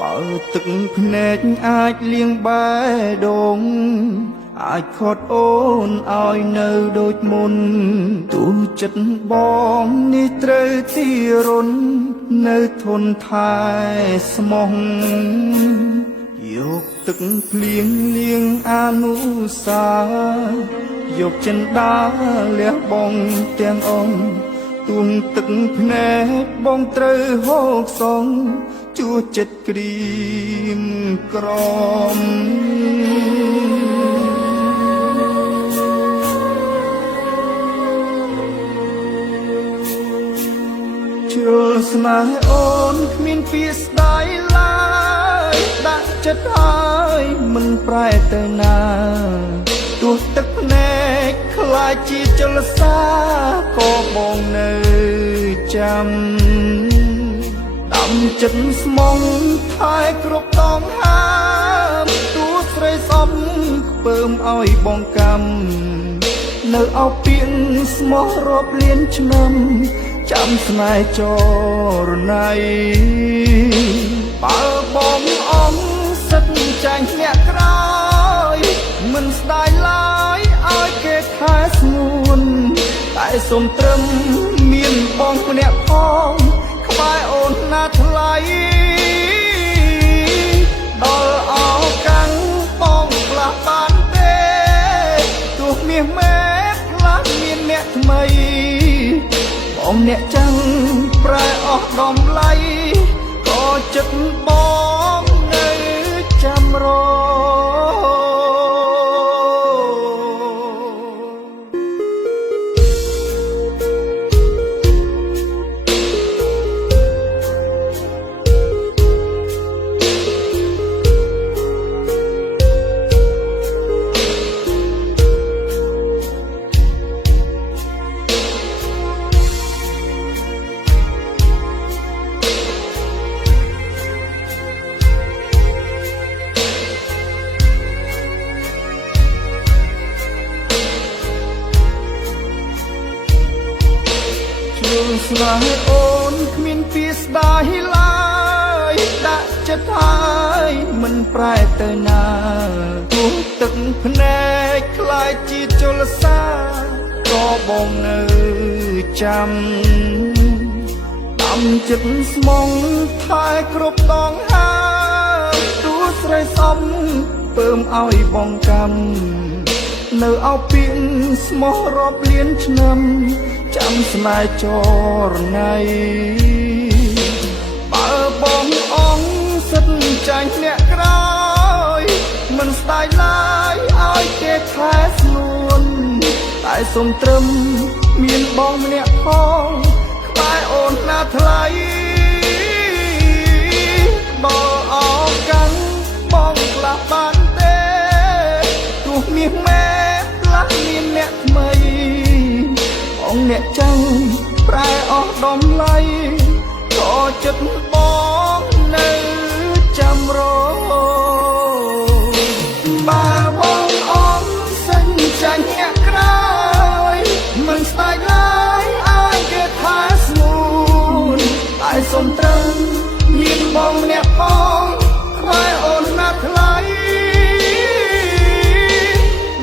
បើទឹកភ្នែកអាចលៀងបែដងអាចខត់អូនឲ្យនៅដូចមុនទូចិត្តបងនេះត្រូវទីរុននៅធនថែស្មោះយកទឹកភ្លៀងលៀងអនុសាយកចិនដាលះបងទាំងអង្គទួងទឹកភ្នែកបងត្រូវហូកសងជួចិត្តក្រៀមក្រំជ្រុលស្នេហ៍អូនគ្មានពីស្ដាយឡើយដាក់ចិត្តហើយមិនប្រែទៅណាទោះទឹកភ្នែកខ្លាចជាចលសាក៏បងនៅចាំដាំចិត្តស្មងថែគ្រប់តងហាមទួស្រីសំខ្ពើមឲ្យបងកម្មនៅអោពីងស្មោះរាប់លានឆ្នាំចាំស្នេហ៍ចរណៃបើបងអង្គសិតចាញ់អ្នកក្រោយមិនស្ដាយឡើយឲ្យគេថែស្ងួនតែសុំត្រឹមមានបងម្នាក់ផងក្បែរអូនណាថ្លៃដល់អោកាំងបងខ្លះបានទេទោះមាសមេផ្លាស់មានអ្នកថ្មីបងអ្នកចាំងប្រែអស់ដំឡៃក៏ចិត្តបងនៅចាំរស្នេហ៍អូនគ្មានពីស្ដាយឡើយដាក់ចិត្តហើយមិនប្រែទៅណាទោះទឹកភ្នែកខ្លាចជាចលសាក៏បងនៅចាំដាំចិត្តស្មងថែគ្រប់តងហាទោះស្រីសំពើមឲ្យបងកម្មនៅអោពីងស្មោះរាប់លានឆ្នាំចាំស្នេហ៍ចរណៃបើបងអង្គសិតចាញ់អ្នកក្រោយមិនស្ដាយឡើយឲ្យគេថែស្នួនតែសុំត្រឹមមានបងម្នាក់ផងក្បែរអូនណាថ្លៃដល់អោកាំងបងខ្លះបានទេទោះមាសមេផ្លាស់មានអ្នកថ្មីបងអ្នកចាំងប្រែអស់ដំឡៃក៏ចិត្តបងនៅចាំរបើបងអង្គសិនចាញ់អ្នកក្រោយមិនស្ដាយឡើយឲ្យគេថែស្ងួនតែសុំត្រឹមមានបងម្នាក់ផងក្បែរអូនណាថ្លៃ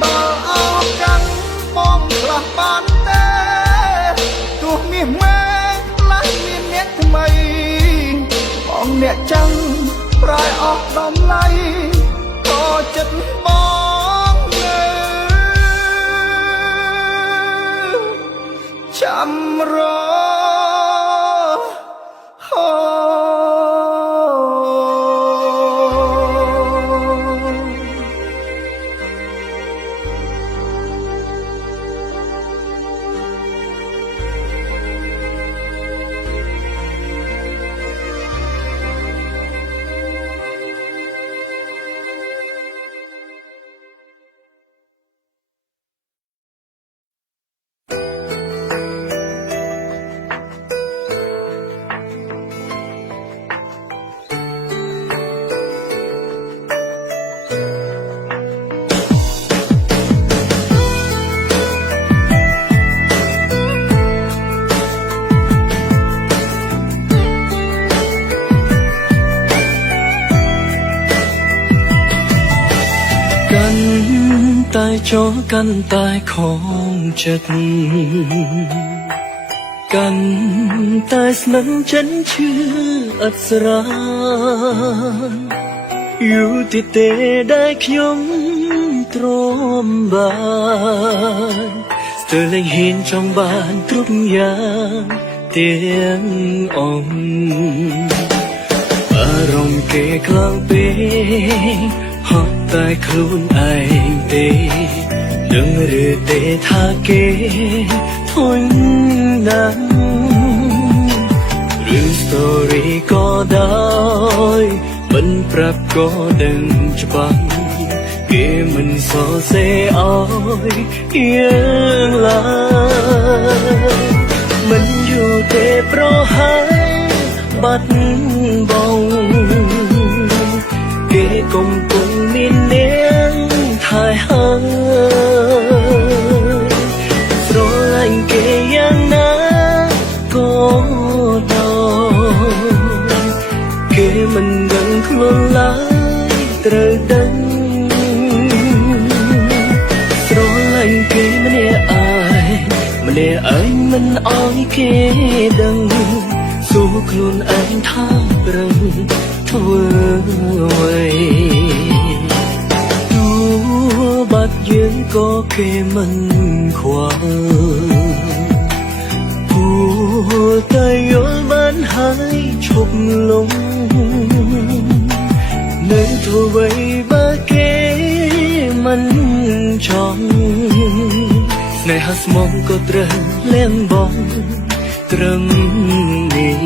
ដល់អោកាំងបងខ្លះបានទេទោះមាសមេផ្លាស់មានអ្នកថ្មីបងអ្នកចាំងប្រែអស់ដំឡៃក៏ចិត្តបងនៅចាំរ តែចូលកាន់តែខំចិត្តកាន់តែស្នឹងចិនឈឺអត់ស្រាយូរទីទេដែលខ្ញុំទ្រាំបានស្ទើរលែងហ៊ានចង់បានគ្រប់យ៉ាងទាំងអារម្មណ៍គេខ្លាំងពេកហត់តែខ្លួនឯងទេនឹងឬទេថាគេធន់ណាស់ឬ story ក៏ដោយមិនប្រាប់ក៏ដឹងច្បាស់គេមិនសរសេរឲ្យយើងឡើយមិនយល់ទេប្រហែលបាត់បង់គេកំពុងមាននាងថែហើយស្រឡាញ់គេយ៉ាងណាក៏ដោយគេមិនដឹងខ្លួនឡើយត្រូវដឹងស្រឡាញ់គេម្នាក់ឯងមិនអោយគេដឹងសួរខ្លួនឯងថាប្រឹងធ្វើអ្វីទោះបាត់យើងក៏គេមិនខ្វល់ព្រោះតែយល់បានហើយឈប់លងនៅធ្វើអ្វីបើគេមិនចង់ស្នេហាស្មងក៏ត្រូវលះបង់ត្រឹមនេះ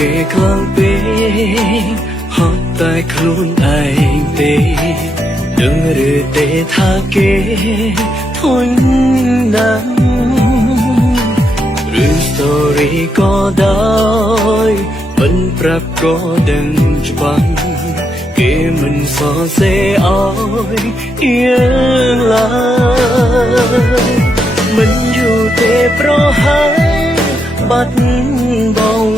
គេខ្លាំងពេកហត់តែខ្លួនឯងទេដឹងឬទេថាគេធន់ណាស់ឬ story ក៏ដោយមិនប្រាប់ក៏ដឹងច្បាស់គេមិនសរសេរឲ្យយើងឡើយមិនយល់ទេប្រហែលបាត់បង់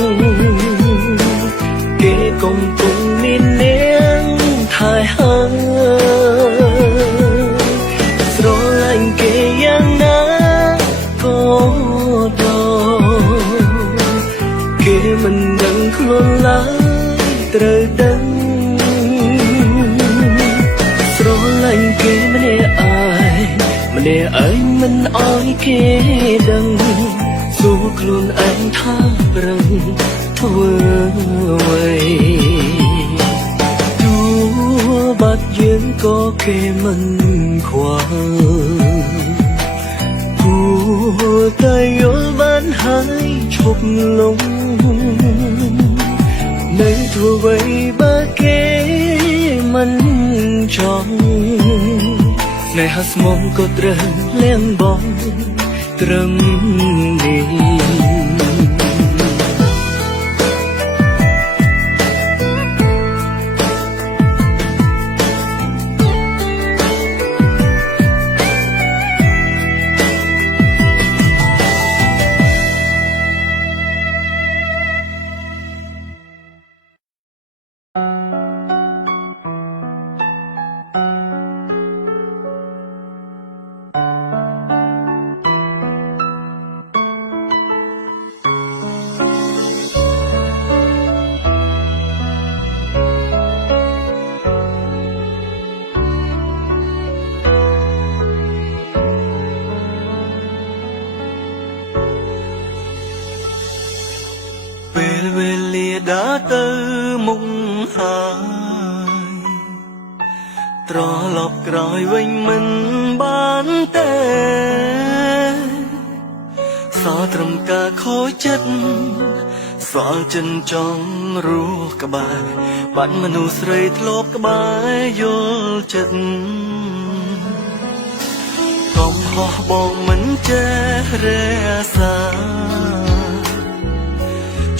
គេកំពុងមាននាងថែហើយស្រឡាញ់គេយ៉ាងណាក៏ដោយគេមិនដឹងខ្លួនឡើយត្រូវដឹងស្រឡាញ់គេម្នាក់ឯងមិនអោយគេដឹងសួរខ្លួនឯងថាប្រឹងធ្វើអ្វីទោះបាត់យើងក៏គេមិនខ្វល់ព្រោះតែយល់បានហើយឈប់លងនៅធ្វើអ្វីបើគេមិនចង់ស្នេហាស្មងក៏ត្រូវលះបង់ត្រឹមនេះពេលវេលាដើរទៅមុខហើយត្រឡប់ក្រោយវិញមិនបានទេសល់ត្រឹមការខូចចិត្តសល់ចិនចង់រស់ក្បែរបាត់មនុស្សស្រីធ្លាប់ក្បែរយល់ចិត្តក៏ កំហុសបងមិនចេះរក្សា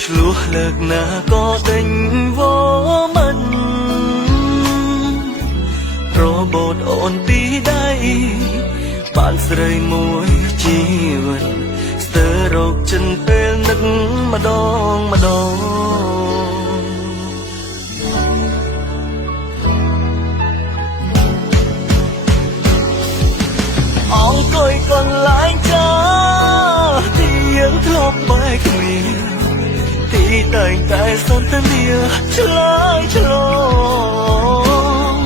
ឆ្លោះលើកណាក៏ដេញវមិនរបូតអូនពីដៃបានស្រីមួយជីវិតស្ទើររកចិនពេលនឹកម្ដងម្ដងអង្គុយកន្លែងចាទីយើងធ្លាប់បែកគ្នាទីតែងតែសន្ទនាឆ្លើយឆ្លង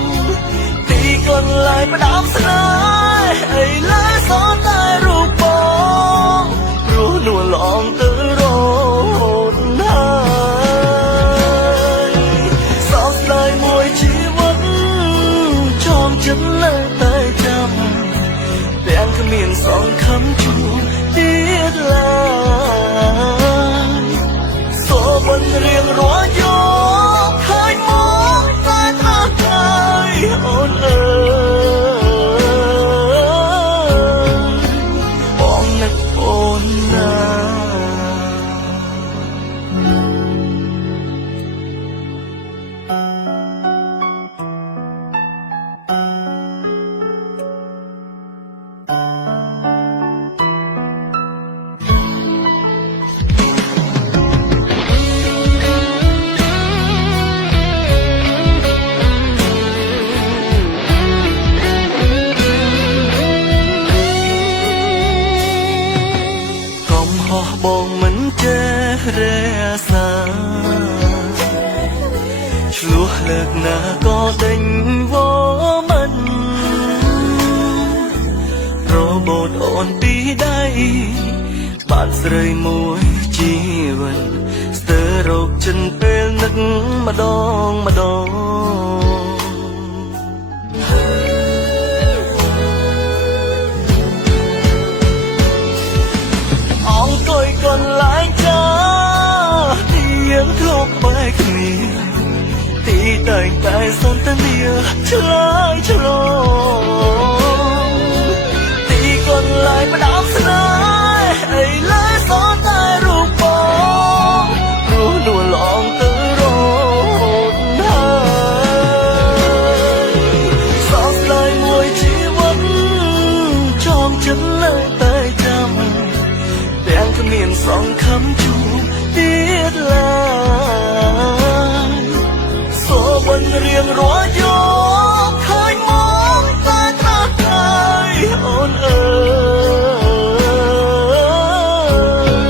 ទីកន្លែងផ្ដាំស្នេហ៍ឥឡូវសនតែរូបបងព្រោះនួនល្អងទៅរហូតហើយសោកស្ដាយមួយជីវិតចងចិត្តនៅតែចាំទាំងគ្មានសង្ឃឹមជួបទៀតឡើយសូមមិនរៀងរាល់យកឃើញមកតែថ្នាក់ហើយអូនអើយបងនឹកអូនណាបងមិនចេះរក្សាឆ្លោះលើកណាក៏ដេញវមិនរបូតអូនពីដៃបានស្រីមួយជីវិតស្ទើររកចិនពេលនឹកម្ដងម្ដងអង្គុយកន្លែងចាទីយើងធ្លាប់បែកគ្នាទីតែងតែសន្ទនាឆ្លើយឆ្លងទីកន្លែងផ្ដាំស្នេហ៍ឥឡូវសនតែរូបបងព្រោះនួនល្អងទៅរហូតហើយសោកស្ដាយមួយជីវិតចងចិត្តនៅតែចាំទាំងគ្មានសង្ឃឹមជួបទៀតឡើយសូមមិនរៀងរាល់យកឃើញមកតែថ្នាក់ហើយអូនអើ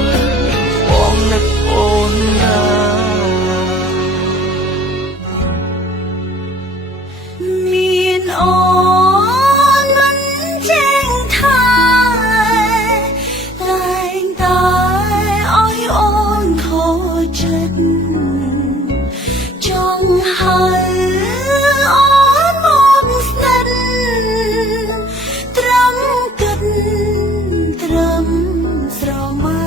យបងនឹកអូនណាមានអូនមិនចេញថាតែងតែឲ្យអូនខូចចិត្តចង់ហើយអូនមកស្និទ្ធត្រឹមគិតត្រឹមស្រមៃ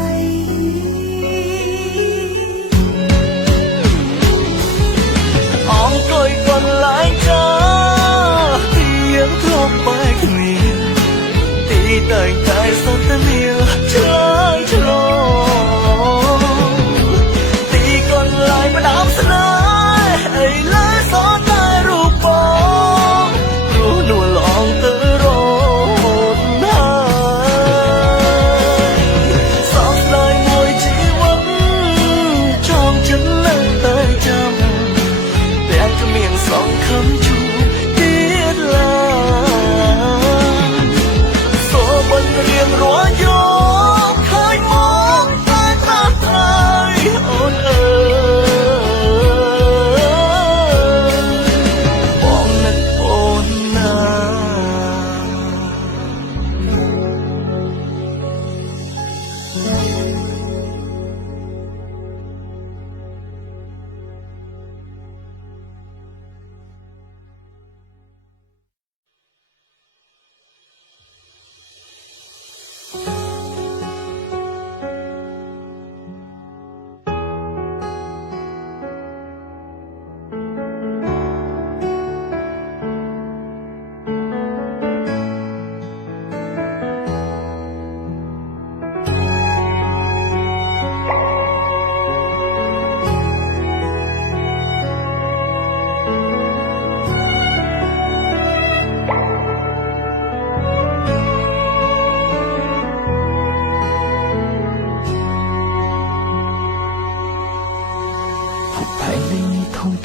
អង្គុយកន្លែងចាទីយើងធ្លាប់បែកគ្នាទីតែងតែសន្ទនាឆ្លើយឆ្លងទីកន្លែងផ្ដាំស្នេហ៍ឥឡូវសនតែរូបបងព្រោះនួនល្អងទៅរហូតហើយសោកស្ដាយមួយជីវិតចងចិត្តនៅតែចាំទាំងគ្មានសង្ឃឹមជួបទៀតឡើយសូមមិនរៀងរាល់យក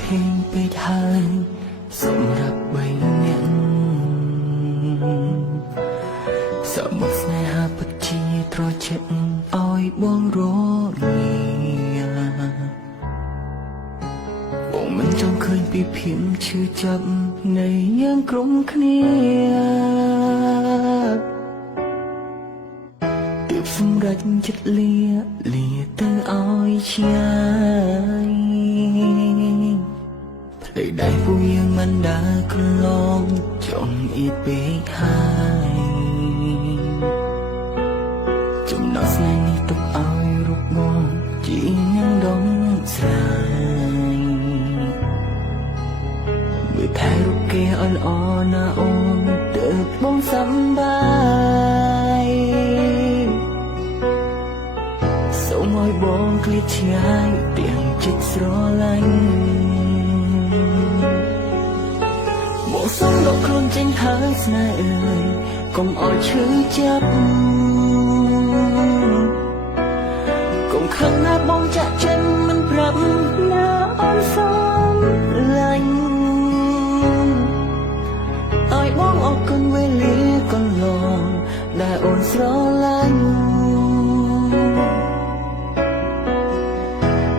ធេងពេកហើយសម្រាប់បីអ្នកសមុទ្រស្នេហាពិតជាត្រជាក់ឲ្យបងរងាបងមិនចង់ឃើញពីភាពឈឺចាប់នៃយើងក្រុមគ្នាទើបសម្រេចចិត្តលាទៅឲ្យឆ្ងាយផ្លូវដៃពួកយើងមិនដើរក្រឡងចង់អៀតពេកហើយចំណោះស្នេហ៍នេះទុកឲ្យរូបបងជានឹងដងស្រ័យមើលថែរូបគេអន់អណាអូនទើបបងសប្បាយសូមឲ្យបងឃ្លាតឆ្ងាយទាំងចិត្តស្រឡាញ់មកសុំដកខ្លួនចេញហើយស្នេហ៍អើយកុំឲ្យឈឺចាប់កុំខឹងណាបងចាក់ចិត្តមិនប្រាប់ណាអូនសំឡាញ់ឲ្យបងអរគុណវេលាកន្លងដែលអូនស្រឡាញ់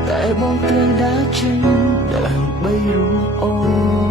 តែបងត្រូវដើរចេញដើម្បីរូបអូន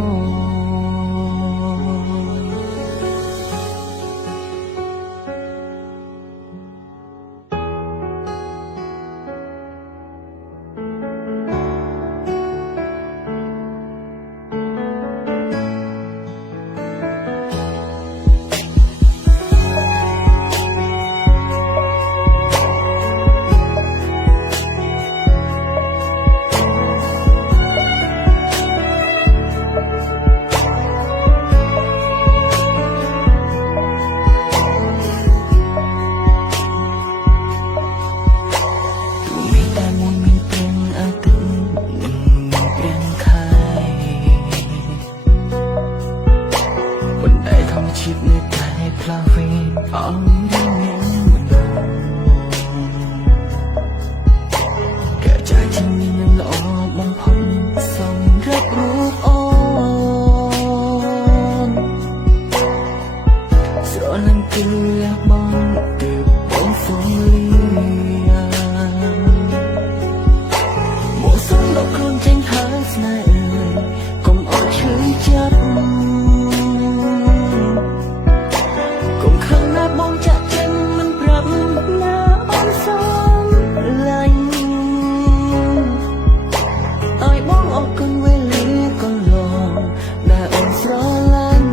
ជាតិនៅតែផ្លាវេអងរៀងមិនដឹងកែចាជានឹងល្អបំផុតសម្រាប់រូបអូនស្រឡាញ់គឺបងទើបបងសងលីមកសុំដល់ខ្លួនចេញហើយស្នេហ៍អើយកុំអត់ឈឺចាប់បងចាក់ចិត្តមិនប្រាប់ណាអូនសំឡាញ់ឲ្យបងអរគុណវេលាកន្លងដែលអូនស្រឡាញ់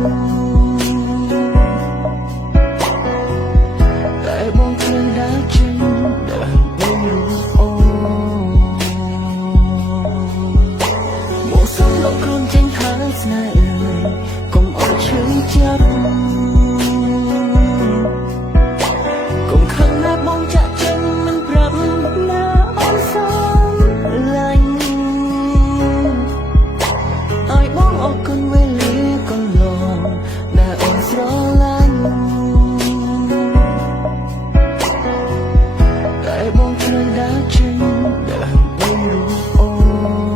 តែបងគ្មានដើរចេញដើម្បីរូបអូនមកសុំដល់ខ្លួនចេញហើយស្នេហ៍អើយកុំអត់ឈឺចាប់បងចាក់ចិត្តមិនប្រាប់ណាអូនសំឡាញ់ឲ្យបងអរគុណវេលាកន្លងដែលអូនស្រឡាញ់តែបងត្រូវដើរចេញដើម្បីរូបអូន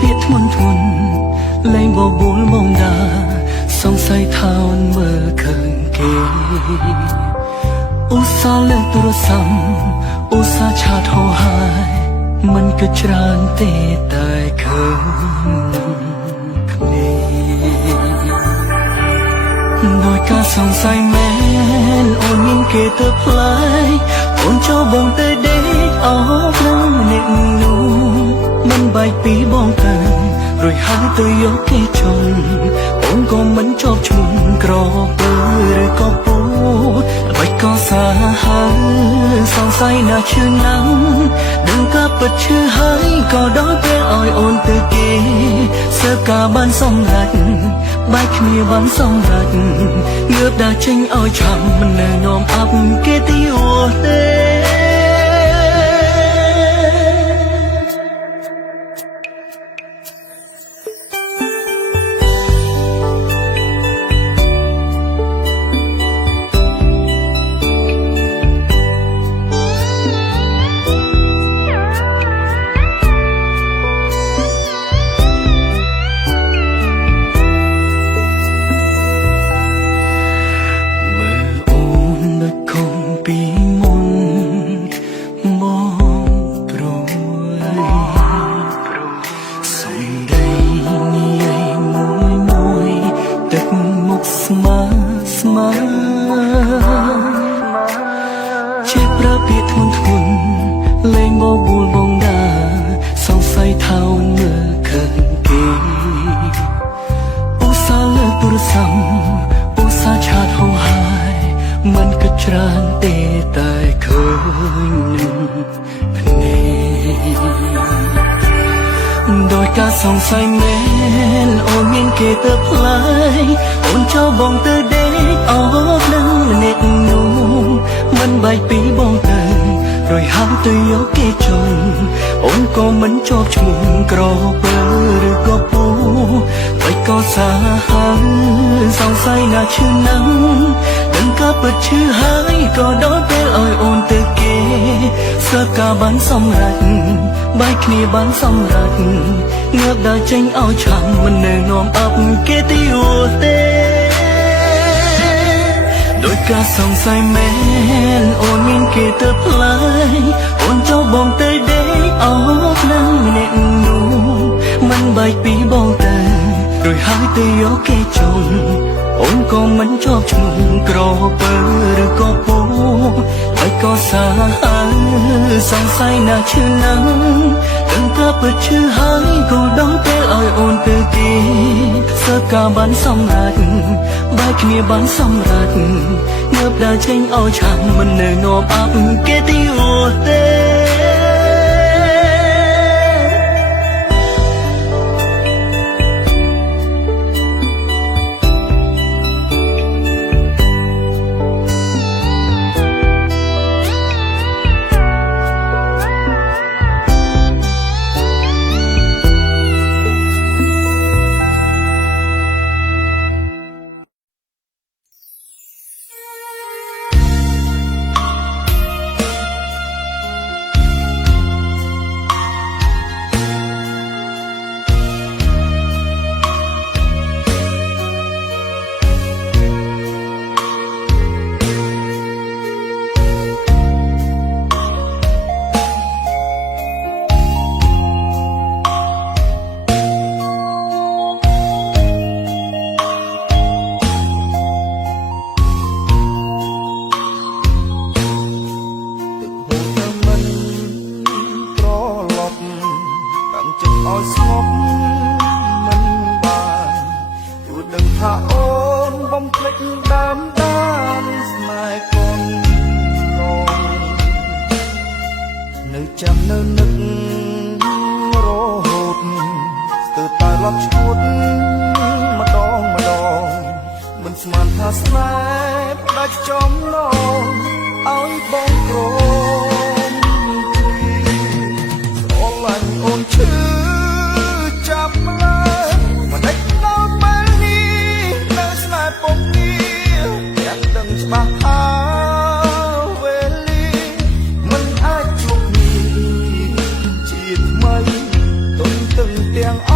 ពាក្យធ្ងន់ធ្ងន់លែងបបួលបងដាសង្ស័យថាអូនមើលឃើញគេឧស្សាហ៍លើកទូរស័ព្ទឧស្សាហ៍ឆាតហៅហើយมันក៏ច្រើនទេតែឃើញគ្នាដោយការសង្ស័យមែនអូនមានគេទៅផ្លែអូនចូលបងទៅដេកអស់នឹងម្នាក់នោះមិនបែកពីបងទៅរួចហើយទៅយកគេជន់អូនក៏មិនជាប់ឈ្មោះក្រពើឬក៏ពូអ្វីក៏សាហាវសង្ស័យណាស់ឈឺណាស់ដឹងក៏ពិតឈឺហើយក៏ដល់ពេលឲ្យអូនទៅគេសើការបានសម្រេចបែកគ្នាបានសម្រេចងើបដើរចេញឲ្យឆាប់មិននៅនាំអាប់គេទីអួទេ ពីមុនមកព្រួយសំដីនិយាយមួយទឹកមុខស្មើស្មើជាប្រើពាក្យធ្ងន់ធ្ងរលែងបបួលបងដាសង្ស័យថាអូនមើលឃើញគេឧស្សាហ៍លើកទូរស័ព្ទឧស្សាហ៍ឆាតហៅហើយมันក៏ច្រើនទេតែឃើញភ្នែកដោយការសង្ស័យមែនអូនមានគេទៅផ្លែអូនចូលបងទៅដេកអស់នឹងម្នាក់នោះមិនបែកពីបងទៅរួចហើយទៅយកគេជន់អូនក៏មិនជាប់ឈ្មោះក្រពើឬក៏ពូបែកក៏សាហាវសង្ស័យណាស់ឈឺណាស់ដឹងក៏ពិតឈឺហើយក៏ដល់ពេលឲ្យអូនទៅគេសើការបានសម្រេចបែកគ្នាបានសម្រេចងើបដើរចេញឲ្យឆាប់មិននៅនាំអាប់គេទីអួទេដោយការសង្ស័យមែនអូនមានគេទៅផ្លែអូនចូលបងទៅដេកអស់នឹងម្នាក់នោះមិនបែកពីបងទៅរួចហើយទៅយកគេជន់អូនក៏មិនជាប់ឈ្មោះក្រពើឬក៏ពូបែកក៏សាហាវសង្ស័យណាស់ឈឺណាស់ដឹងថាពិតឈឺហើយក៏ដល់ពេលឲ្យអូនទៅគេសើការបានសម្រេចបែកគ្នាបានសម្រេចងើបដើរចេញឲ្យឆាប់មិននៅនាំអាប់គេទីអួទេ ចាំនៅនឹករហូតស្ទើរតែឡប់ឈួតម្ដងមិនស្មានថាស្នេហ៍ផ្ដាច់ចំណងឲ្យបងព្រមស្រឡាញ់អូនឈឺចាប់ឡើងមិនដេចដល់ពេលនេះនៅស្នេហ៍ពុំងារយ៉ាងដឹងច្បាស់ថាទាំង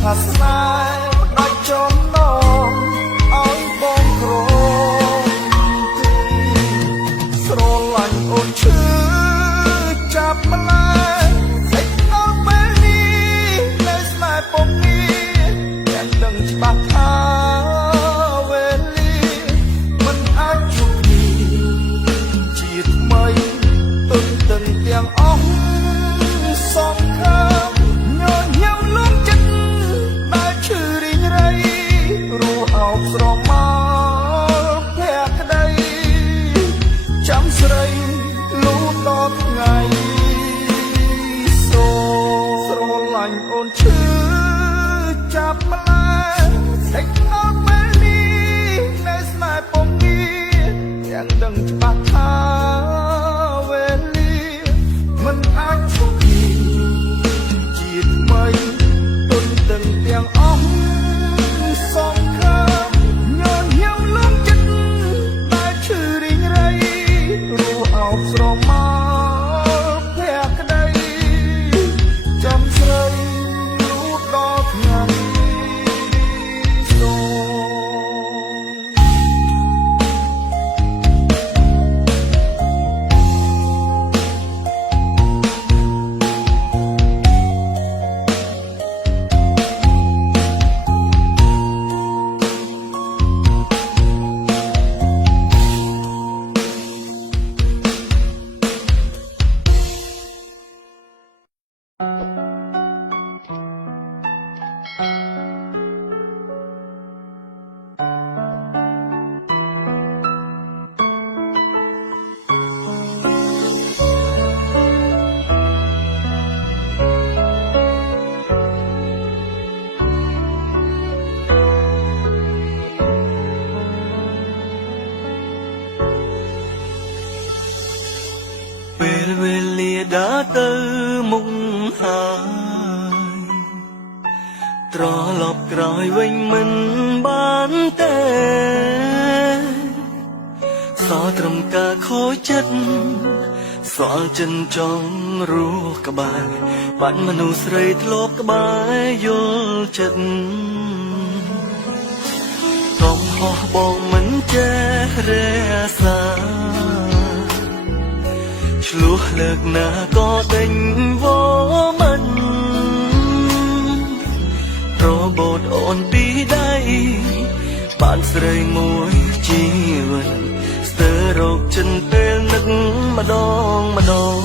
ថាស្នេហ៍ដាច់ចំណងឲ្យបងក្រទីស្រឡាញ់អូនឈឺចាប់ម្ល៉េះសេចដល់ពេលនេះនៅស្នេហ៍ពុំងារតែដឹងច្បាស់ថាវេលាមិនអាចជួបគ្នាជាថ្មីទុនទិនទាំងអស់សងខាងញញឹមលំចិត្តដែលឈឺរីងរៃរស់អោបស្រមកភក្តីចាំស្រីលូតដល់ថ្ងៃស្រឡាញ់អូនឈឺចាប់ម្ល៉េះសេចដល់ពេលនេះនៅស្នេហ៍ពុំងារទាំងដឹងច្បាស់ថាវេលាមិនអាចជួបគ្នាជាថ្មីទុនទាំងទាំងអស់សងខាងញញឹមលំចិត្តដែលឈឺរីងរៃរស់អោបស្រមកភក្តីចាំស្រីលូតដល់ថ្ងៃស្រពេលវេលាដើរទៅមុខហើយត្រឡប់ក្រោយវិញមិនបានទេសល់ត្រឹមការខូចចិត្តសល់ចិនចង់រស់ក្បែរបាត់មនុស្សស្រីធ្លាប់ក្បែរយល់ចិត្តកុំហោះបងមិនចេះរក្សាឆ្លោះលើកណាក៏ដេញវមិនរបូតអូនពីដៃបានស្រីមួយជីវិតស្ទើររោគចិនពេលនឹកម្ដងម្ដង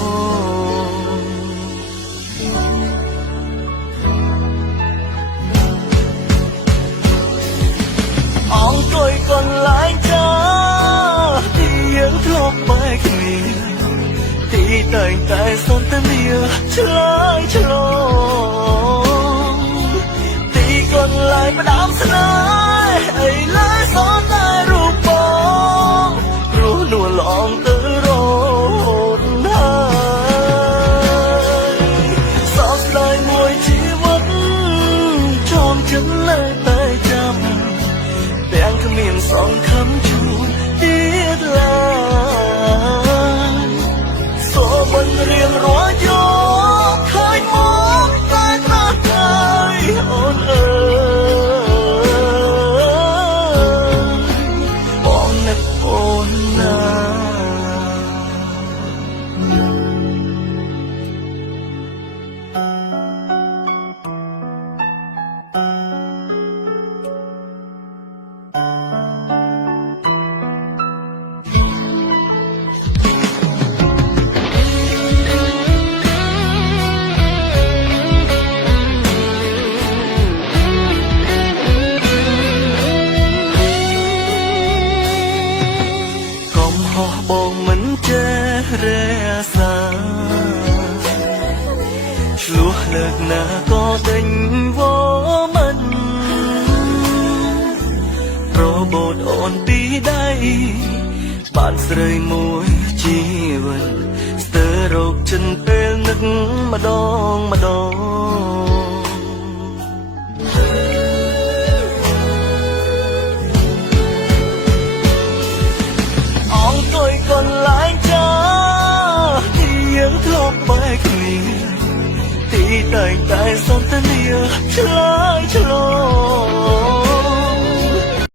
អង្គុយកន្លែងចាទីយើងធ្លាប់បែកគ្នាទីតែងតែសន្ទនាឆ្លើយឆ្លងទីកន្លែងផ្ដាំស្នេហ៍ឥឡូវសនតែរូបបងព្រោះនួនល្អងទៅរហូតហើយសោកស្ដាយមួយជីវិតចោមចិត្តនៅតែចាំទាំងគ្មានសង្ឃឹមជួបទៀតឡើយមិនរៀងរាល់យកឃើញមកតែត្រាស់ហើយអូនអើយបងនឹកអូនណាបងមិនចេះរក្សាឆ្លោះលើកណាក៏ដេញវមិនរបូតអូនពីដៃបានស្រីមួយជីវិតស្ទើររោគចិនពេលនឹកម្ដងម្ដងអង្គុយកន្លែងចាទីយើងធ្លាប់បែកគ្នាទីតែងតែសន្ទនា ឆ្លើយឆ្ល